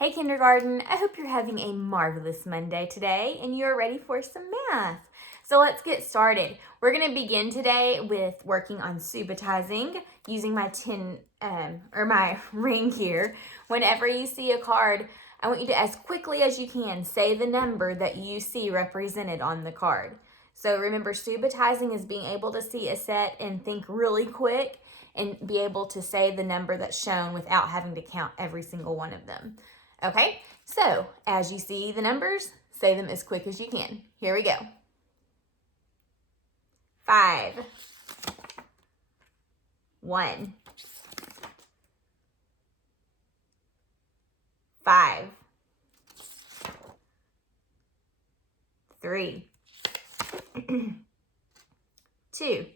Hey kindergarten, I hope you're having a marvelous Monday today and you're ready for some math. So let's get started. We're going to begin today with working on subitizing using my my ring here. Whenever you see a card, I want you to, as quickly as you can, say the number that you see represented on the card. So remember, subitizing is being able to see a set and think really quick and be able to say the number that's shown without having to count every single one of them. Okay, so as you see the numbers, say them as quick as you can. Here we go. 5, 1, 5, 3, 2,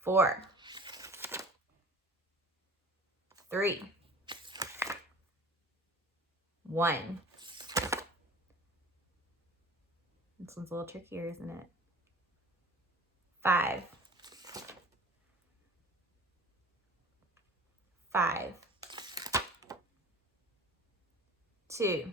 4, 3, 1. This one's a little trickier, isn't it? 5, 5, 2,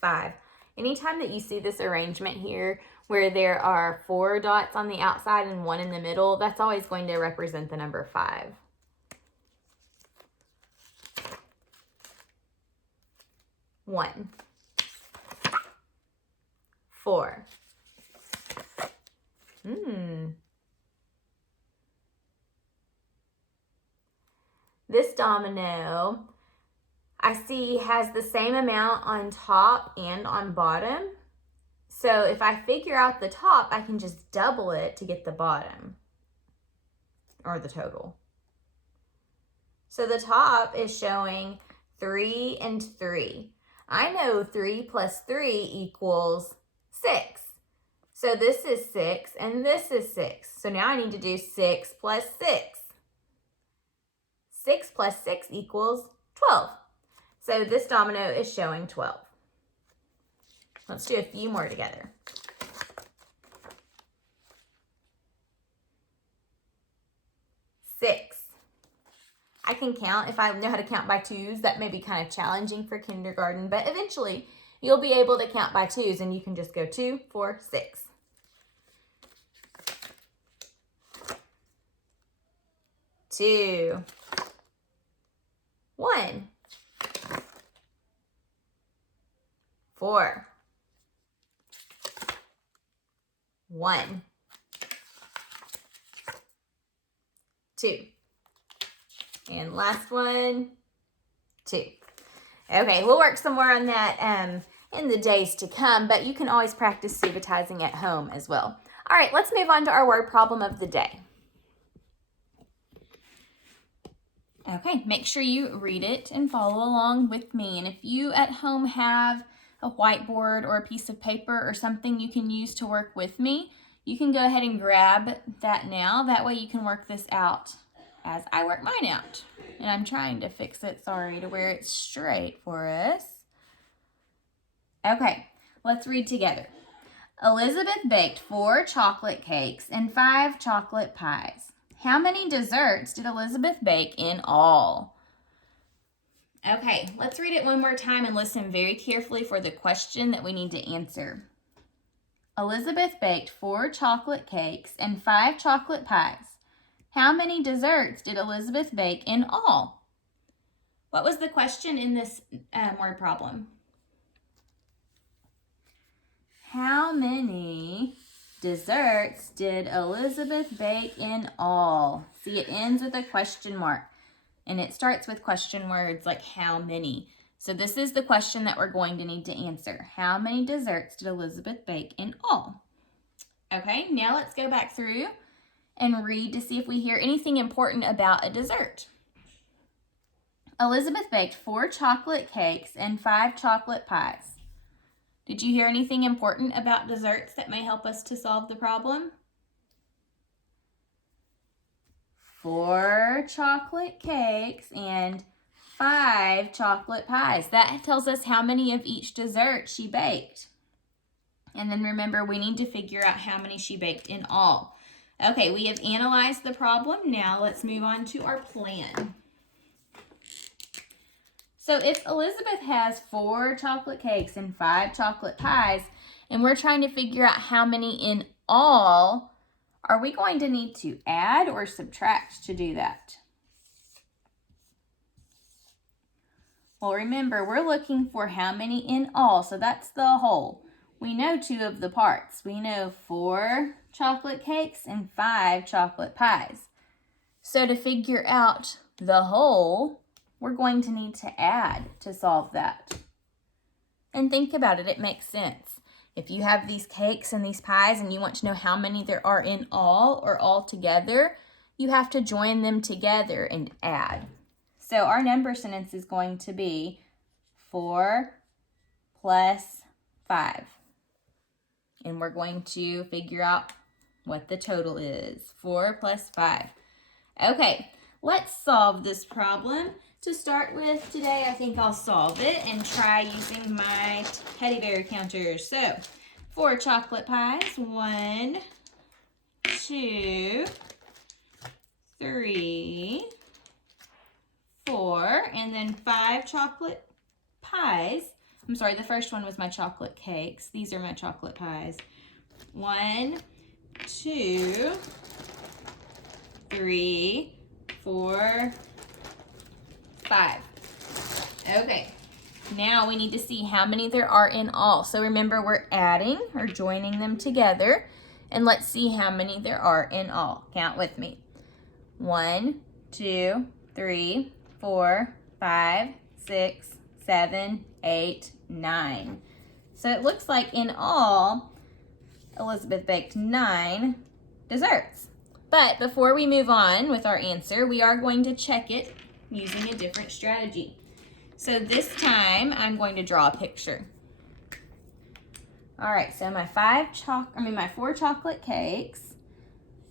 5. Anytime that you see this arrangement here where there are 4 dots on the outside and 1 in the middle, that's always going to represent the number 5. 1, 4. This domino, I see, has the same amount on top and on bottom. So if I figure out the top, I can just double it to get the bottom, or the total. So the top is showing 3 and 3. I know 3 plus 3 equals 6. So this is 6 and this is 6. So now I need to do 6 plus 6. 6 plus 6 equals 12. So this domino is showing 12. Let's do a few more together. 6. I can count. If I know how to count by twos, that may be kind of challenging for kindergarten, but eventually you'll be able to count by twos and you can just go 2, 4, 6. 2, 1, 4, 1, 2. And last one, 2. Okay, we'll work some more on that in the days to come, but you can always practice subitizing at home as well. All right, let's move on to our word problem of the day. Okay, make sure you read it and follow along with me. And if you at home have a whiteboard or a piece of paper or something you can use to work with me, you can go ahead and grab that now. That way you can work this out as I work mine out. And I'm trying to fix it, sorry, to where it's straight for us. Okay, let's read together. Elizabeth baked 4 chocolate cakes and 5 chocolate pies. How many desserts did Elizabeth bake in all? Okay, let's read it one more time and listen very carefully for the question that we need to answer. Elizabeth baked 4 chocolate cakes and 5 chocolate pies. How many desserts did Elizabeth bake in all? What was the question in this word problem? How many desserts did Elizabeth bake in all? See, it ends with a question mark, and it starts with question words like how many. So this is the question that we're going to need to answer. How many desserts did Elizabeth bake in all? Okay, now let's go back through and read to see if we hear anything important about a dessert. Elizabeth baked 4 chocolate cakes and 5 chocolate pies. Did you hear anything important about desserts that may help us to solve the problem? 4 chocolate cakes and 5 chocolate pies. That tells us how many of each dessert she baked. And then remember, we need to figure out how many she baked in all. Okay, we have analyzed the problem. Now let's move on to our plan. So if Elizabeth has 4 chocolate cakes and 5 chocolate pies, and we're trying to figure out how many in all, are we going to need to add or subtract to do that? Well, remember, we're looking for how many in all, so that's the whole. We know 2 of the parts. We know 4 chocolate cakes and 5 chocolate pies. So to figure out the whole, we're going to need to add to solve that. And think about it, it makes sense. If you have these cakes and these pies and you want to know how many there are in all or all together, you have to join them together and add. So our number sentence is going to be 4 plus 5. And we're going to figure out what the total is. 4 plus 5. Okay, let's solve this problem. To start with today, I think I'll solve it and try using my teddy bear counters. So, 4 chocolate pies. 1, 2, 3, 4, and then 5 chocolate pies. I'm sorry, the first one was my chocolate cakes. These are my chocolate pies. 1, 2, 3, 4, 5. Okay, now we need to see how many there are in all. So remember, we're adding or joining them together. And let's see how many there are in all. Count with me. 1, 2, 3, 4, 5, 6, 7, 8, 9. So it looks like in all, Elizabeth baked 9 desserts. But before we move on with our answer, we are going to check it using a different strategy. So this time, I'm going to draw a picture. All right, so my 4 chocolate cakes.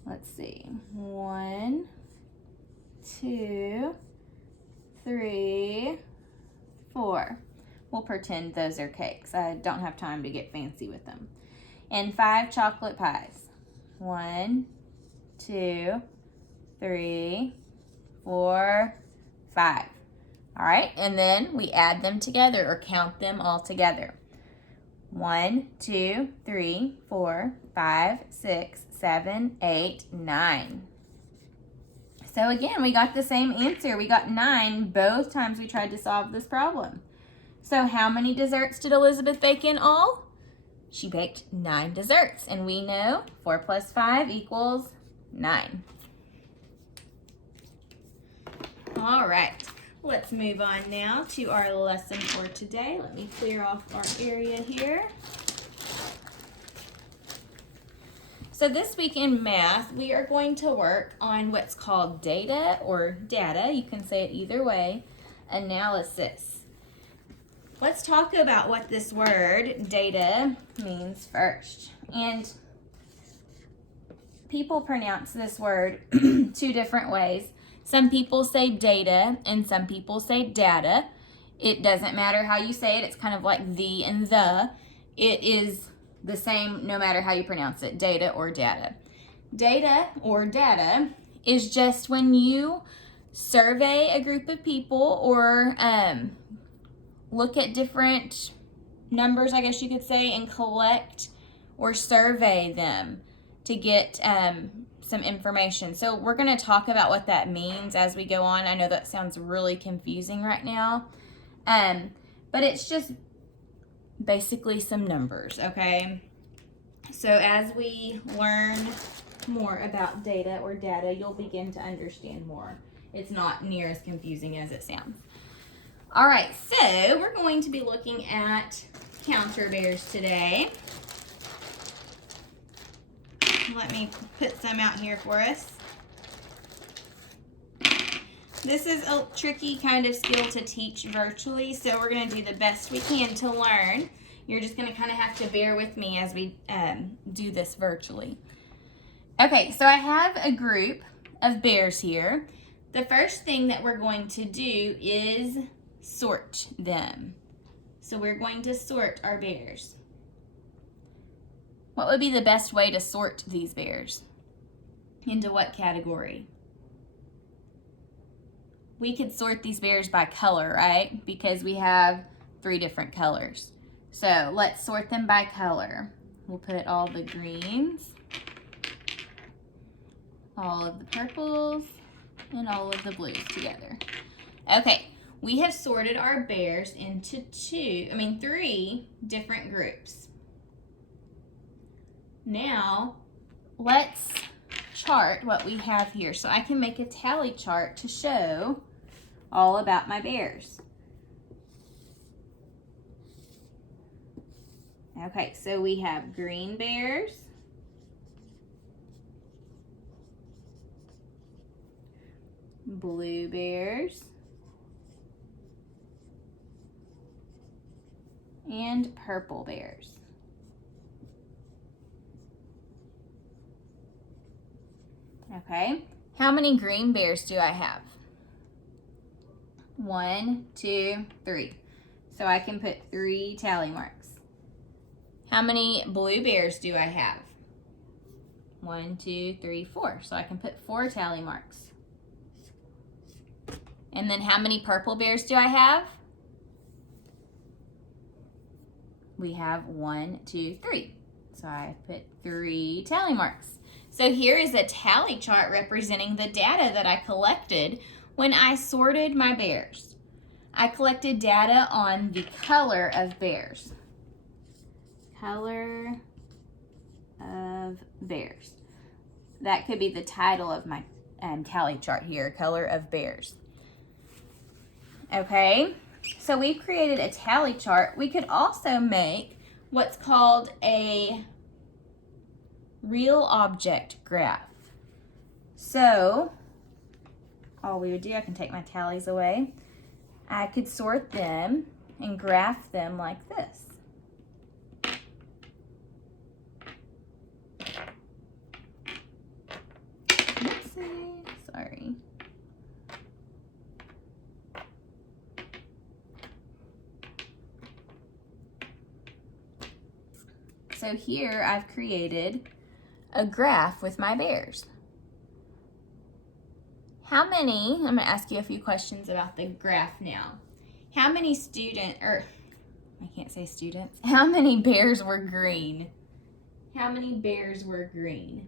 Let's see. 1, 2, 3, 4. We'll pretend those are cakes. I don't have time to get fancy with them. And 5 chocolate pies. 1, 2, 3, 4, 5. All right, and then we add them together or count them all together. 1, 2, 3, 4, 5, 6, 7, 8, 9. So again, we got the same answer. We got 9 both times we tried to solve this problem. So how many desserts did Elizabeth bake in all? She baked 9 desserts, and we know 4 plus 5 equals 9. All right, let's move on now to our lesson for today. Let me clear off our area here. So this week in math, we are going to work on what's called data or data, you can say it either way, analysis. Let's talk about what this word data means first. And people pronounce this word 2 different ways. Some people say data and some people say data. It doesn't matter how you say it. It's kind of like the and the. It is the same no matter how you pronounce it, data or data. Data or data is just when you survey a group of people or look at different numbers, I guess you could say, and collect or survey them to get some information. So we're going to talk about what that means as we go on. I know that sounds really confusing right now, but it's just basically some numbers, okay? So as we learn more about data or data, you'll begin to understand more. It's not near as confusing as it sounds. All right, so we're going to be looking at counter bears today. Let me put some out here for us. This is a tricky kind of skill to teach virtually, so we're going to do the best we can to learn. You're just going to kind of have to bear with me as we do this virtually. Okay, so I have a group of bears here. The first thing that we're going to do is sort them. So we're going to sort our bears. What would be the best way to sort these bears? into what category? We could sort these bears by color, right? Because we have 3 different colors. So let's sort them by color. We'll put all the greens, all of the purples, and all of the blues together. Okay, we have sorted our bears into 3 different groups. Now, let's chart what we have here. So I can make a tally chart to show all about my bears. Okay, so we have green bears, blue bears, and purple bears. Okay, how many green bears do I have? 1, 2, 3. So I can put 3 tally marks. How many blue bears do I have? 1, 2, 3, 4. So I can put 4 tally marks. And then how many purple bears do I have? We have 1, 2, 3. So I put 3 tally marks. So here is a tally chart representing the data that I collected when I sorted my bears. I collected data on the color of bears. Color of bears. That could be the title of my tally chart here, color of bears. Okay, so we've created a tally chart. We could also make what's called a real object graph. So all we would do, I can take my tallies away. I could sort them and graph them like this. Oopsie, sorry. So here I've created a graph with my bears. How many, I'm going to ask you a few questions about the graph now. How many how many bears were green? How many bears were green?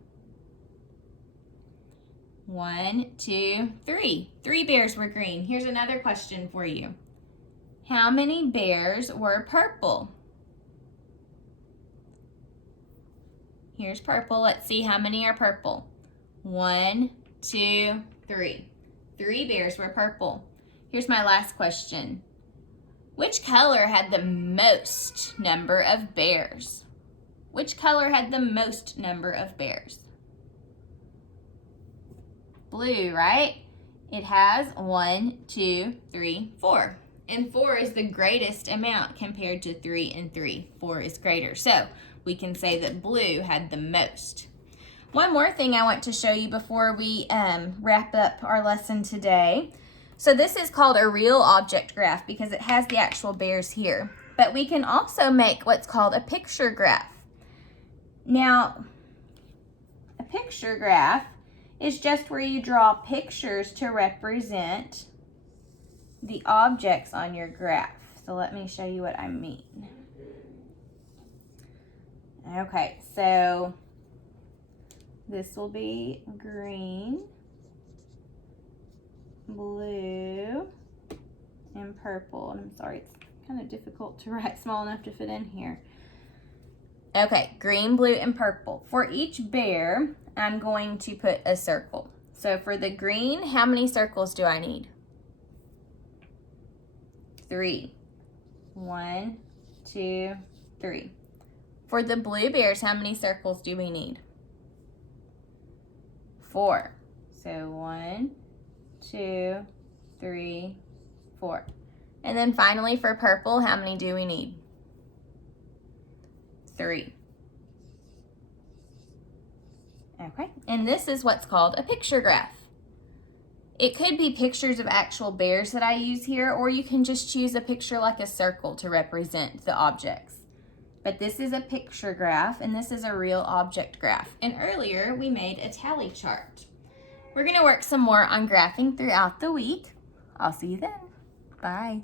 1, 2, 3. 3 bears were green. Here's another question for you. How many bears were purple? Here's purple. Let's see how many are purple. 1, 2, 3. 3 bears were purple. Here's my last question. Which color had the most number of bears? Which color had the most number of bears? Blue, right? It has 1, 2, 3, 4. And 4 is the greatest amount compared to 3 and 3. 4 is greater. So we can say that blue had the most. One more thing I want to show you before we wrap up our lesson today. So this is called a real object graph because it has the actual bears here. But we can also make what's called a picture graph. Now, a picture graph is just where you draw pictures to represent the objects on your graph. So let me show you what I mean. Okay, so this will be green, blue, and purple. And I'm sorry, it's kind of difficult to write small enough to fit in here. Okay, green, blue, and purple. For each bear, I'm going to put a circle. So for the green, how many circles do I need? 3. 1, 2, 3. For the blue bears, how many circles do we need? 4. So 1, 2, 3, 4. And then finally for purple, how many do we need? 3. Okay, and this is what's called a picture graph. It could be pictures of actual bears that I use here, or you can just choose a picture like a circle to represent the objects. but this is a picture graph and this is a real object graph. And earlier we made a tally chart. We're gonna work some more on graphing throughout the week. I'll see you then. Bye.